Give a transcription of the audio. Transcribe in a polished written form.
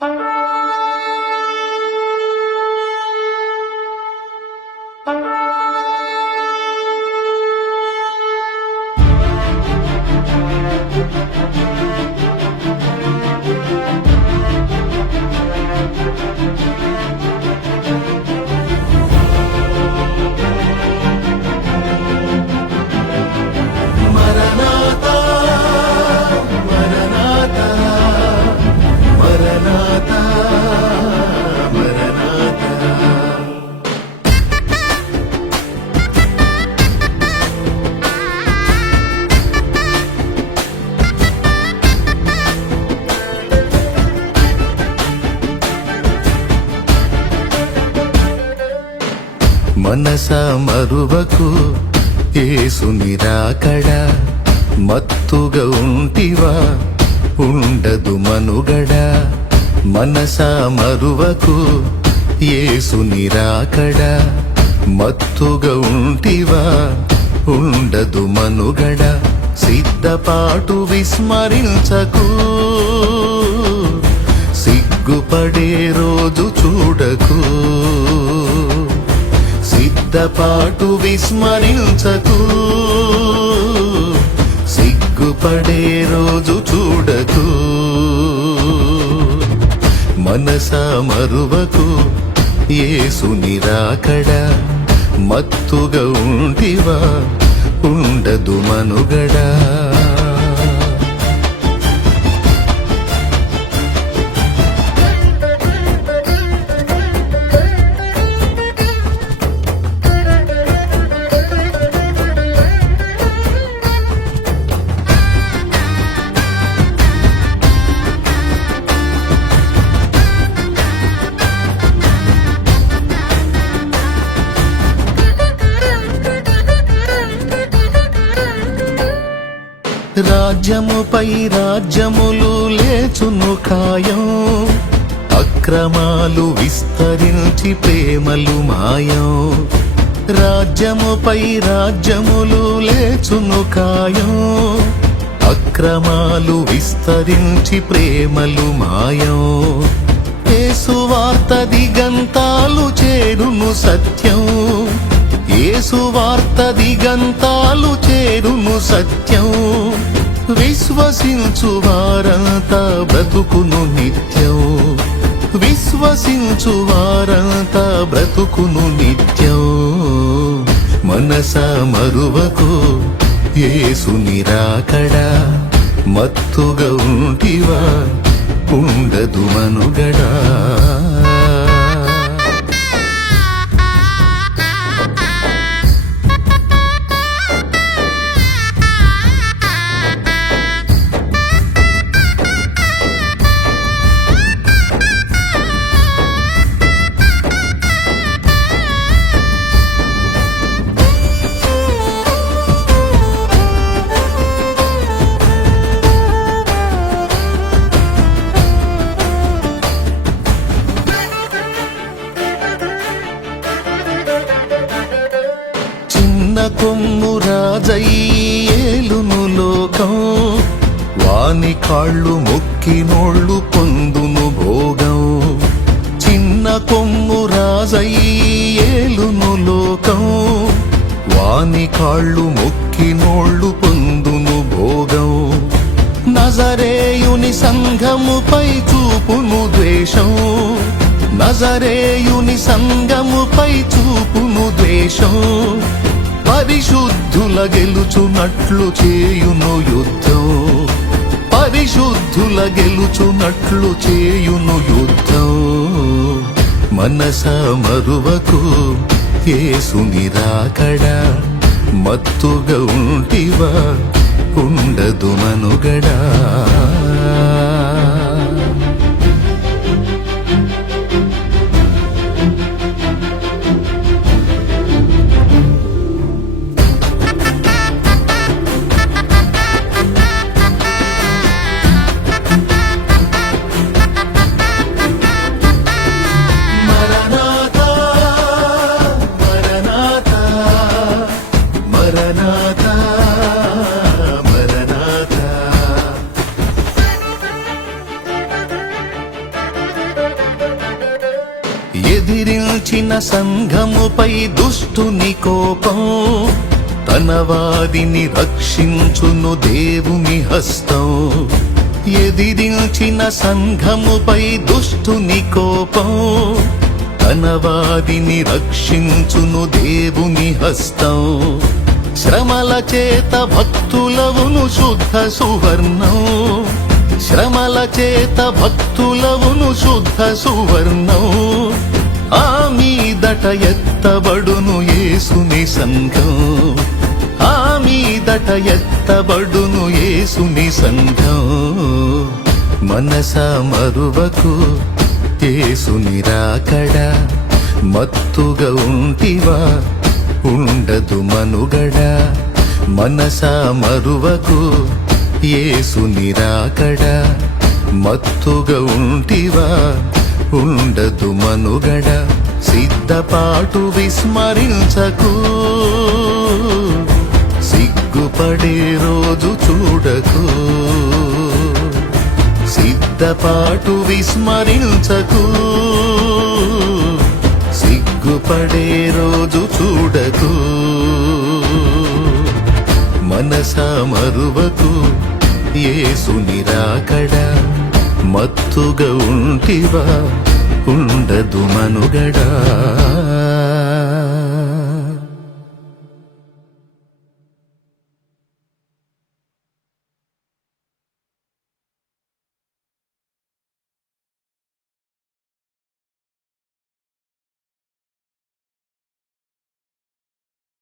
మనస మరువకు యేసుని రాకడ, మత్తుగా ఉంటివా ఉండదు మనుగడ. మనస మరువకు యేసుని రాకడ, మత్తుగా ఉంటివా ఉండదు మనుగడ. సిద్ధపాటు విస్మరించకు, సిగ్గుపడే రోజు చూడకు. సిద్ధపాటు విస్మరించకు, సిగ్గుపడే రోజు చూడకు. మనస మరువకు యేసుని రాకడ, మత్తుగా ఉంటివా ఉండదు మనుగడా. రాజ్యముపై రాజ్యములు లేచును ఖాయం, అక్రమాలు విస్తరించి ప్రేమలు మాయం. రాజ్యముపై రాజ్యములు లేచును ఖాయం, అక్రమాలు విస్తరించి ప్రేమలు మాయం. యేసు వార్త దిగంతాలు చేరును సత్యం, యేసు వార్త దిగంతాలు చేరును సత్యం. విశ్వసించు వారంతా బ్రతుకును నిత్యం, విశ్వసించు వారంతా బ్రతుకును నిత్యం. మనస మరువకు యేసుని రాకడ, మత్తుగా ఉంటివా ఉండదు మనుగడా. కొమ్ము రాజయ్యేలును లోకం, వాని కాళ్ళు మొక్కినోళ్ళు పొందును భోగం. చిన్న కొమ్ము రాజయ్యేలును లోకం, వాని కాళ్ళు మొక్కినోళ్ళు పొందును భోగం. నజరేయుని సంఘముపై చూపును ద్వేషం, నజరేయుని సంఘముపై చూపును ద్వేషం. పరిశుద్ధుల గెలుచునట్లు చేయును యుద్ధం, పరిశుద్ధుల గెలుచునట్లు చేయును యుద్ధం. మనస మరువకు యేసుని రాకడ, మత్తుగా ఉంటివా ఉండదు మనుగడా. మరణాతా మరణాతా ఎదిరించిన సంఘముపై దుష్టుని కోపం, తన వారిని రక్షించును దేవుని హస్తం. ఎదిరించిన సంఘముపై దుష్టుని కోపం, తన వారిని రక్షించును దేవుని హస్తం. శ్రమల చేత భక్తులవును శుద్ధ సువర్ణం, శ్రమల చేత భక్తులవును శుద్ధ సువర్ణం. ఆ మీదట ఎత్తబడును యేసుని సంఘం, ఆ మీదట ఎత్తబడును యేసుని సంఘం. మనస మరువకు యేసుని రాకడా, మత్తుగా ఉంటివా ఉండదు మనుగడ. మనస మరువకు యేసుని రాకడా, మత్తుగా ఉంటివా ఉండదు మనుగడ. సిద్ధపాటు విస్మరించకు, సిగ్గుపడే రోజు చూడకు. సిద్ధపాటు విస్మరించకు, సిగ్గుపడే రోజు చూడకు. మనస మరువకు యేసుని రాకడా, మత్తుగా ఉంటివా ఉండదు మనుగడా.